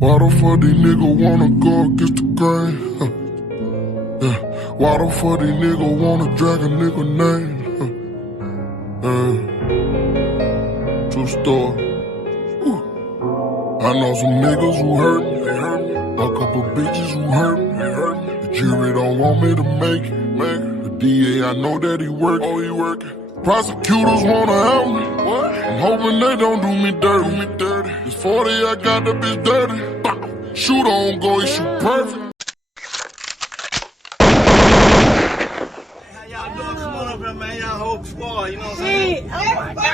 Why the fuck these niggas wanna go against the grain? Yeah. Why the fuck these niggas wanna drag a nigga name? True story. I know some niggas who hurt me, a couple bitches who hurt me, The jury don't want me to make it, The DA, I know that he working, Prosecutors wanna help me, I'm hoping they don't do me dirty, This 40, I got the bitch dirty, Shoot on go, he shoot perfect. How y'all doing? Come on up here, man. Y'all whole squad, you know what I'm saying? Oh my God!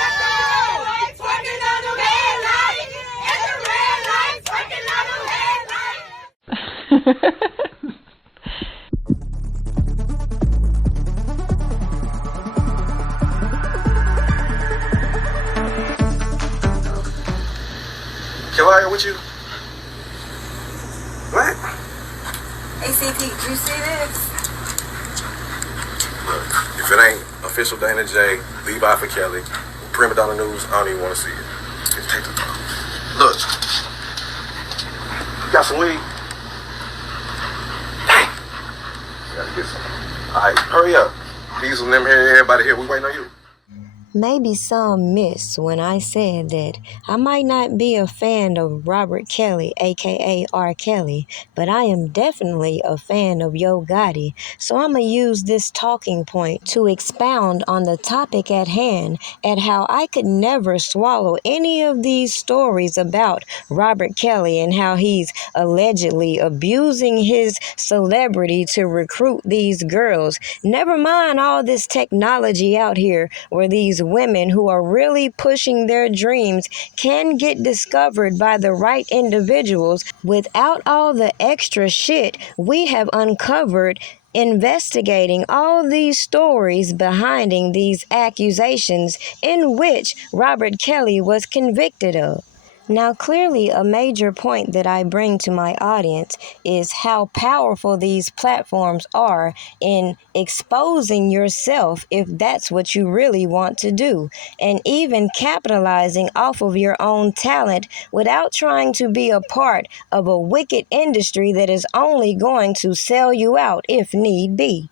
Let's go! Twerking on the red light, and the red light, twerking on the red light. Can I hear with you? What? ACP, you see this? Look, if it ain't official Dana J, Levi for Kelly, Primadonnanews, I don't even want to see it. Just take the time. Look. You got some weed? Dang. You gotta get some. Alright, hurry up. These and them here, everybody here, we waiting on you. Maybe some missed when I said that I might not be a fan of Robert Kelly, aka R. Kelly, but I am definitely a fan of Yo Gotti, so I'm going to use this talking point to expound on the topic at hand and how I could never swallow any of these stories about Robert Kelly and how he's allegedly abusing his celebrity to recruit these girls. Never mind all this technology out here where these women who are really pushing their dreams can get discovered by the right individuals without all the extra shit we have uncovered investigating all these stories behind these accusations in which Robert Kelly was convicted of. Now, clearly, a major point that I bring to my audience is how powerful these platforms are in exposing yourself if that's what you really want to do, and even capitalizing off of your own talent without trying to be a part of a wicked industry that is only going to sell you out if need be.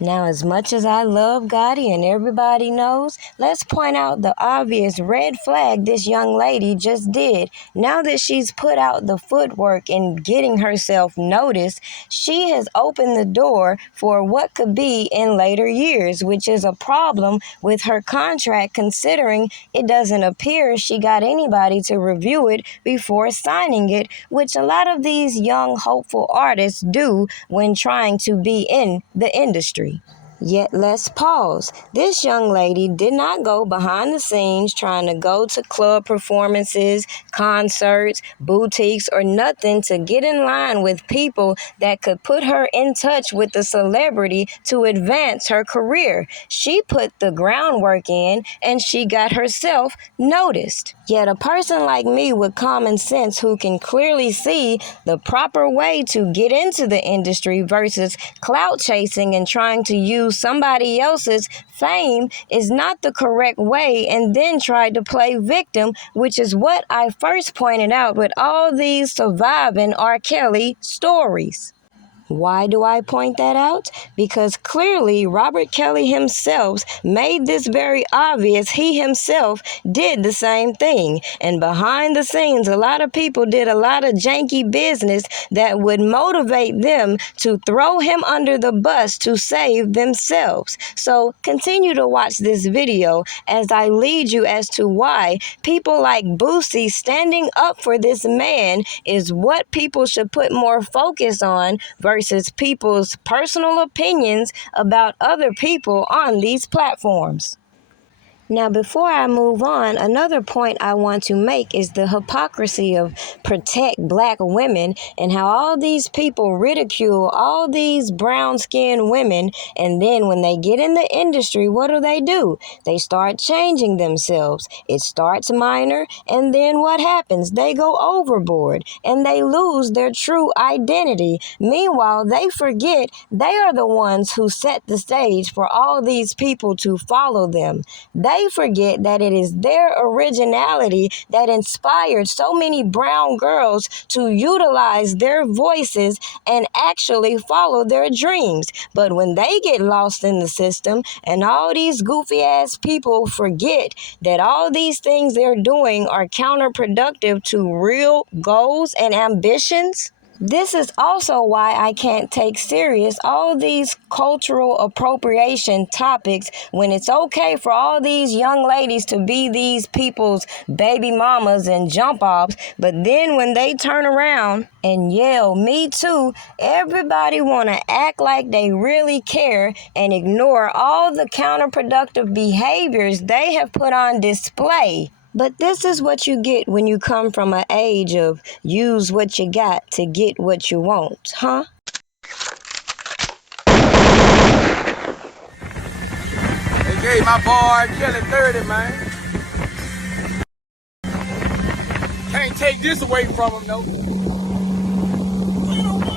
Now, as much as I love Gotti and everybody knows, let's point out the obvious red flag this young lady just did. Now that she's put out the footwork in getting herself noticed, she has opened the door for what could be in later years, which is a problem with her contract considering it doesn't appear she got anybody to review it before signing it, which a lot of these young hopeful artists do when trying to be in the industry. Yet let's pause. This young lady did not go behind the scenes trying to go to club performances, concerts, boutiques, or nothing to get in line with people that could put her in touch with the celebrity to advance her career. She put the groundwork in and she got herself noticed. Yet a person like me with common sense who can clearly see the proper way to get into the industry versus clout chasing and trying to use somebody else's fame is not the correct way, and then tried to play victim, which is what I first pointed out with all these surviving R. Kelly stories. Why do I point that out? Because clearly Robert Kelly himself made this very obvious. He himself did the same thing. And behind the scenes, a lot of people did a lot of janky business that would motivate them to throw him under the bus to save themselves. So continue to watch this video as I lead you as to why people like Boosie standing up for this man is what people should put more focus on versus people's personal opinions about other people on these platforms. Now, before I move on, another point I want to make is the hypocrisy of protect black women and how all these people ridicule all these brown-skinned women, and then when they get in the industry, what do? They start changing themselves. It starts minor, and then what happens? They go overboard, and they lose their true identity. Meanwhile, they forget they are the ones who set the stage for all these people to follow them. They they forget that it is their originality that inspired so many brown girls to utilize their voices and actually follow their dreams. But when they get lost in the system and all these goofy ass people forget that all these things they're doing are counterproductive to real goals and ambitions, this is also why I can't take serious all these cultural appropriation topics when it's okay for all these young ladies to be these people's baby mamas and jump offs, but then when they turn around and yell, "Me too," everybody want to act like they really care and ignore all the counterproductive behaviors they have put on display. But this is what you get when you come from an age of use what you got to get what you want, huh? They gave my boy Kelly 30, man. Can't take this away from him, no.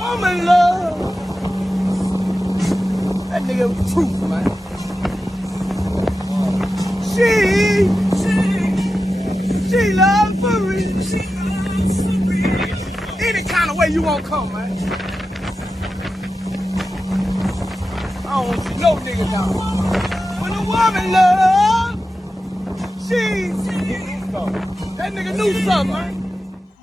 Woman love. That nigga was truth, man. She loves for real. Any kind of way you want to come, man. I don't want to see no nigga down. When a woman love, that nigga knew something, man.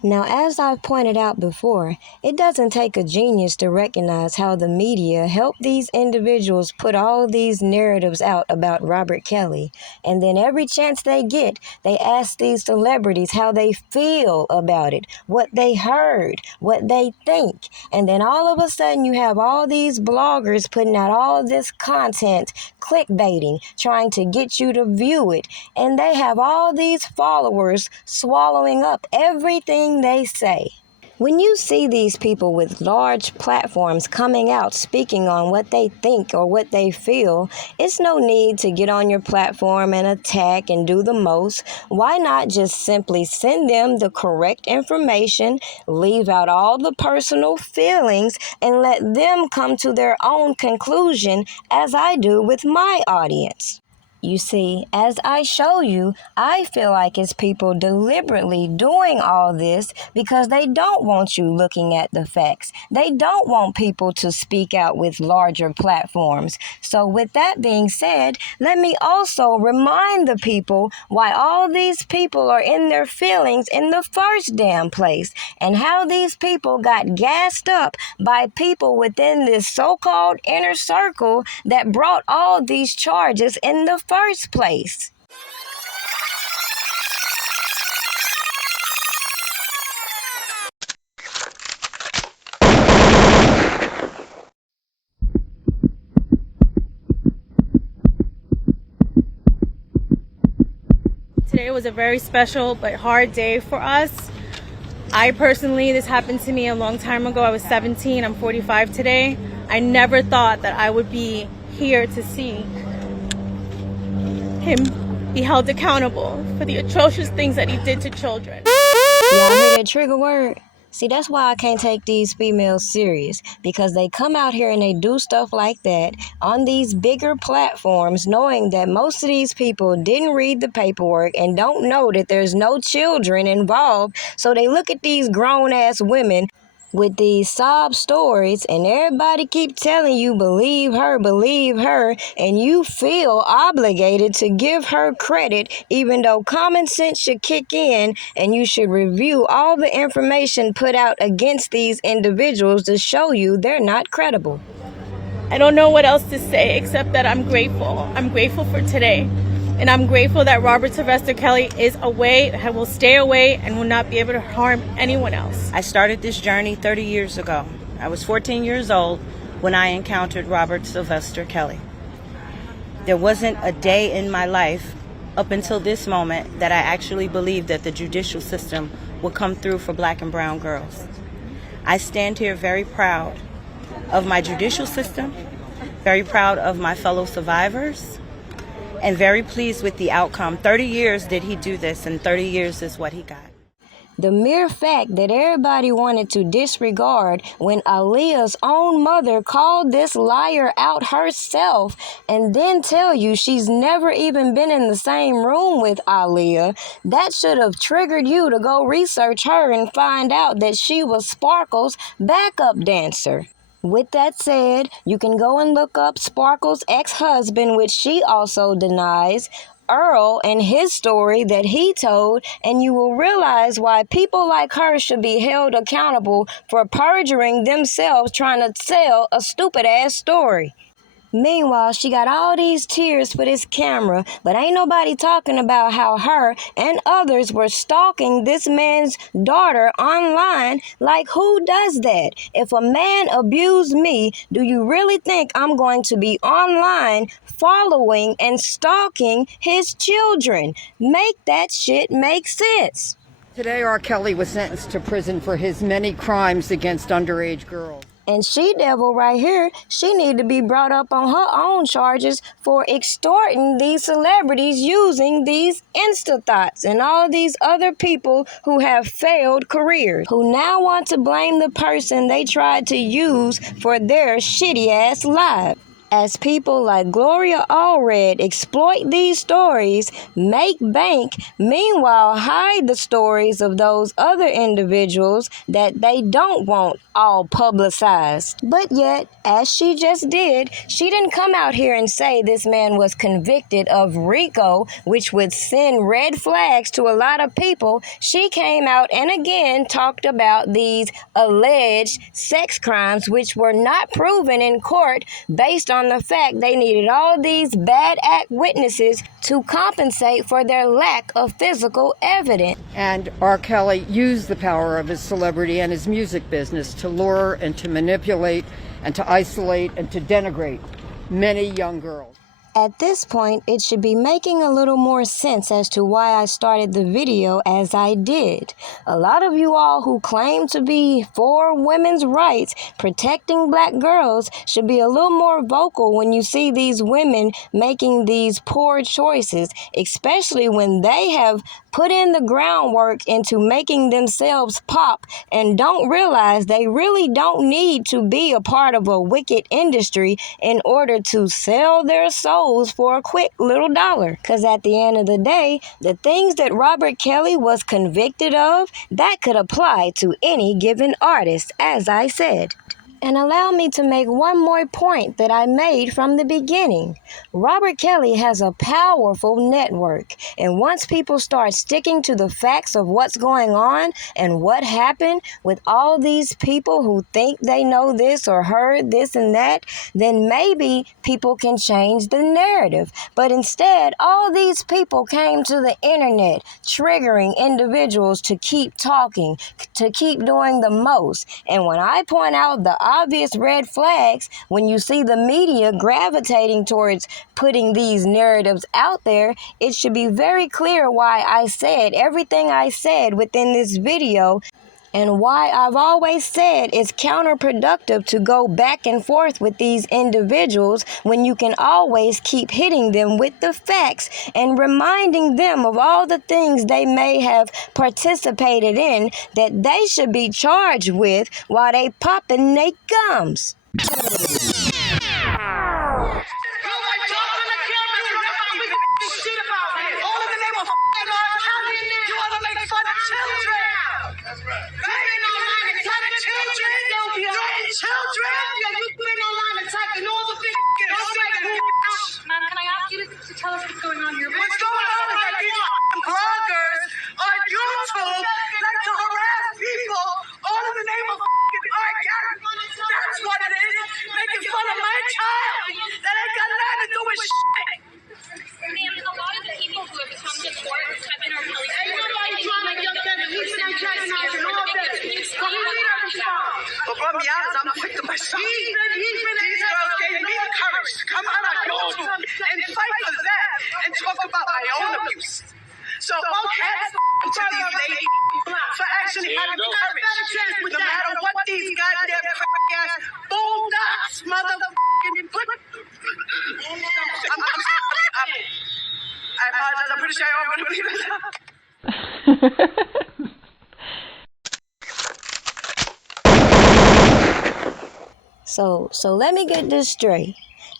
Now, as I've pointed out before, it doesn't take a genius to recognize how the media helped these individuals put all these narratives out about Robert Kelly. And then every chance they get, they ask these celebrities how they feel about it, what they heard, what they think. And then all of a sudden you have all these bloggers putting out all this content, clickbaiting, trying to get you to view it. And they have all these followers swallowing up everything they say. When you see these people with large platforms coming out speaking on what they think or what they feel, it's no need to get on your platform and attack and do the most. Why not just simply send them the correct information, leave out all the personal feelings, and let them come to their own conclusion, as I do with my audience? You see, as I show you, I feel like it's people deliberately doing all this because they don't want you looking at the facts. They don't want people to speak out with larger platforms. So with that being said, let me also remind the people why all these people are in their feelings in the first damn place, and how these people got gassed up by people within this so-called inner circle that brought all these charges in the first place. Today was a very special but hard day for us. I personally, this happened to me a long time ago. I was 17, I'm 45 today. I never thought that I would be here to see him be held accountable for the atrocious things that he did to children. Y'all hear that trigger word? See, that's why I can't take these females serious, because they come out here and they do stuff like that on these bigger platforms, knowing that most of these people didn't read the paperwork and don't know that there's no children involved. So they look at these grown-ass women with these sob stories, and everybody keep telling you, believe her, and you feel obligated to give her credit, even though common sense should kick in and you should review all the information put out against these individuals to show you they're not credible. I don't know what else to say except that I'm grateful. I'm grateful for today. And I'm grateful that Robert Sylvester Kelly is away, will stay away, and will not be able to harm anyone else. I started this journey 30 years ago. I was 14 years old when I encountered Robert Sylvester Kelly. There wasn't a day in my life up until this moment that I actually believed that the judicial system would come through for black and brown girls. I stand here very proud of my judicial system, very proud of my fellow survivors, and very pleased with the outcome. 30 years did he do this, and 30 years is what he got. The mere fact that everybody wanted to disregard when Aaliyah's own mother called this liar out herself and then tell you she's never even been in the same room with Aaliyah, that should have triggered you to go research her and find out that she was Sparkle's backup dancer. With that said, you can go and look up Sparkle's ex-husband, which she also denies, Earl, and his story that he told, and you will realize why people like her should be held accountable for perjuring themselves trying to sell a stupid-ass story. Meanwhile, she got all these tears for this camera, but ain't nobody talking about how her and others were stalking this man's daughter online. Like, who does that? If a man abused me, do you really think I'm going to be online following and stalking his children? Make that shit make sense. Today, R. Kelly was sentenced to prison for his many crimes against underage girls. And she-devil right here, she need to be brought up on her own charges for extorting these celebrities using these Insta-thoughts and all these other people who have failed careers, who now want to blame the person they tried to use for their shitty-ass lives. As people like Gloria Allred exploit these stories, make bank, meanwhile hide the stories of those other individuals that they don't want all publicized. But yet, as she just did, she didn't come out here and say this man was convicted of RICO, which would send red flags to a lot of people. She came out and again talked about these alleged sex crimes, which were not proven in court based on the fact they needed all these bad act witnesses to compensate for their lack of physical evidence. And R. Kelly used the power of his celebrity and his music business to lure and to manipulate and to isolate and to denigrate many young girls. At this point, it should be making a little more sense as to why I started the video as I did. A lot of you all who claim to be for women's rights, protecting black girls, should be a little more vocal when you see these women making these poor choices, especially when they have put in the groundwork into making themselves pop and don't realize they really don't need to be a part of a wicked industry in order to sell their souls for a quick little dollar. Because at the end of the day, the things that Robert Kelly was convicted of, that could apply to any given artist, as I said. And allow me to make one more point that I made from the beginning. Robert Kelly has a powerful network, and once people start sticking to the facts of what's going on and what happened with all these people who think they know this or heard this and that, then maybe people can change the narrative. But instead, all these people came to the internet, triggering individuals to keep talking, to keep doing the most. And when I point out the obvious red flags, when you see the media gravitating towards putting these narratives out there, it should be very clear why I said everything I said within this video, and why I've always said it's counterproductive to go back and forth with these individuals when you can always keep hitting them with the facts and reminding them of all the things they may have participated in that they should be charged with while they popping their gums. Ma'am, can I ask you to tell us what's going on here? What's going on is that these bloggers on YouTube like to harass people all in the name of R. Kelly. That's what it is. Making fun of my child. That ain't got nothing to do with shit. Ma'am, a lot of the people who have come to court have been R. Kelly. Ain't nobody trying to get them. He's been checking out and all that. Come on, we don't respond. But let me honest, I'm a victim myself. These girls gave me the courage to come out on YouTube and fight for that and talk about my own abuse. So all hats to these ladies for actually having the courage. No matter what these goddamn crack-ass bulldogs, motherfucking put. I apologize. I'm pretty sure I don't believe it. So let me get this straight.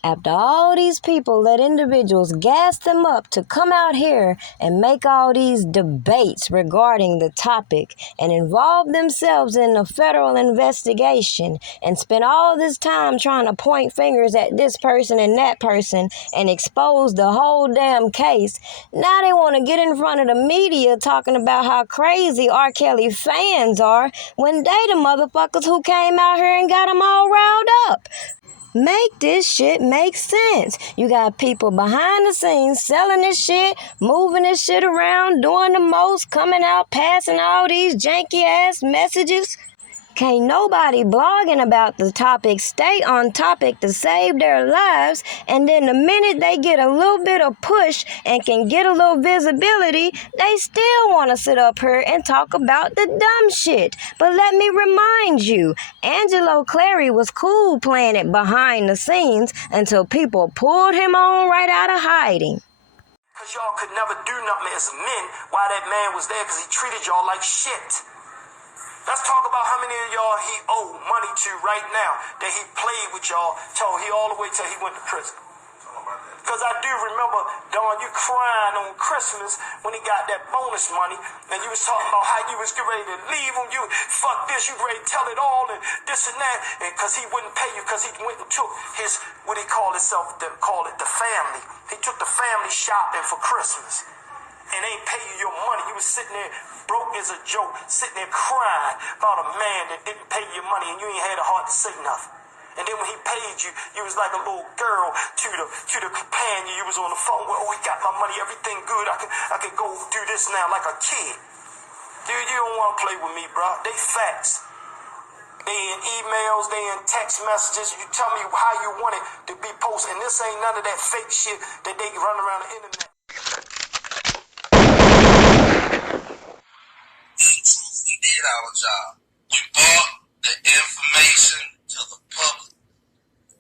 After all these people let individuals gas them up to come out here and make all these debates regarding the topic and involve themselves in a federal investigation and spend all this time trying to point fingers at this person and that person and expose the whole damn case, now they want to get in front of the media talking about how crazy R. Kelly fans are when they the motherfuckers who came out here and got them all riled up. Make this shit make sense. You got people behind the scenes selling this shit, moving this shit around, doing the most, coming out, passing all these janky ass messages. Can't nobody blogging about the topic stay on topic to save their lives, and then the minute they get a little bit of push and can get a little visibility, they still want to sit up here and talk about the dumb shit. But let me remind you, Angelo Clary was cool playing it behind the scenes until people pulled him on right out of hiding. Because y'all could never do nothing as men while that man was there because he treated y'all like shit. Let's talk about how many of y'all he owed money to right now that he played with y'all all the way till he went to prison. Because I do remember, Dawn, you crying on Christmas when he got that bonus money, and you was talking about how you was getting ready to leave him. You fuck this, you ready to tell it all, and this and that, and because he wouldn't pay you because he went and took his, what he called himself, call it the family. He took the family shopping for Christmas and ain't pay you your money. You was sitting there broke as a joke, sitting there crying about a man that didn't pay your money and you ain't had a heart to say nothing. And then when he paid you, you was like a little girl to the companion. You was on the phone with, oh, he got my money, everything good. I could go do this now like a kid. Dude, you don't want to play with me, bro. They facts. They in emails, they in text messages. You tell me how you want it to be posted. And this ain't none of that fake shit that they run around the internet. We did our job. We brought the information to the public.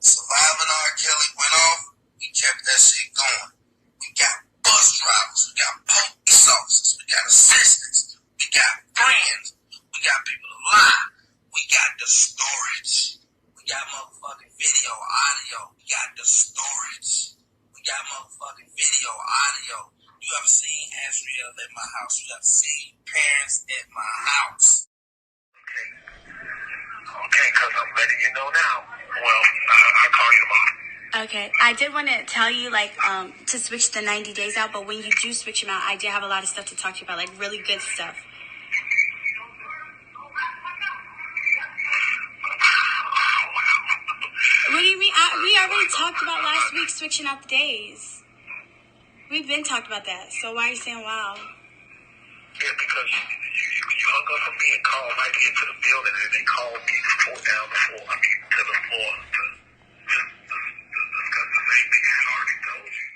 Surviving R. Kelly went off, we kept that shit going. We got bus drivers, we got police officers, we got assistants, we got friends, we got people to lie. We got the storage. We got motherfucking video, audio. We got the storage. We got motherfucking video, audio. You ever seen Asriel at my house? You ever seen parents at my house? Okay, because I'm letting you know now. Well, I'll call you tomorrow. Okay, I did want to tell you, to switch the 90 days out, but when you do switch them out, I do have a lot of stuff to talk to you about, like really good stuff. What do you mean? We already talked about last week switching out the days. We've been talked about that, so why are you saying wow? Yeah, because you hung up on me and called right here to the building, and they called me to the floor to discuss the same thing I had already told you.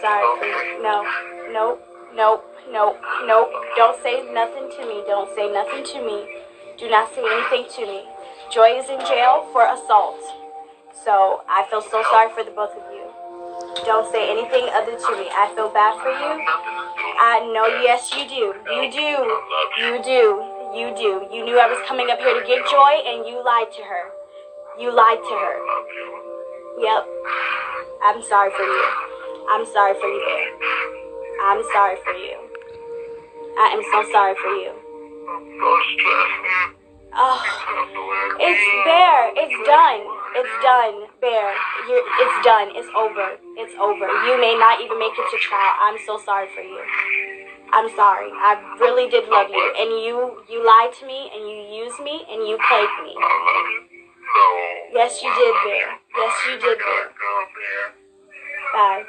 Sorry. No. Don't say nothing to me. Don't say nothing to me. Do not say anything to me. Joy is in jail for assault. So I feel so sorry for the both of you. Don't say anything other to me. I feel bad for you. I know, yes, you do. You do. You knew I was coming up here to get Joy, and you lied to her. Yep. I'm sorry for you. I'm sorry for you, Bear. I'm sorry for you. I am so sorry for you. Oh, it's Bear. It's done. It's done, Bear. It's done. It's over. It's over. You may not even make it to trial. I'm so sorry for you. I'm sorry. I really did love you. And you lied to me, and you used me, and you played me. Yes, you did, Bear. Yes, you did, Bear. Bye.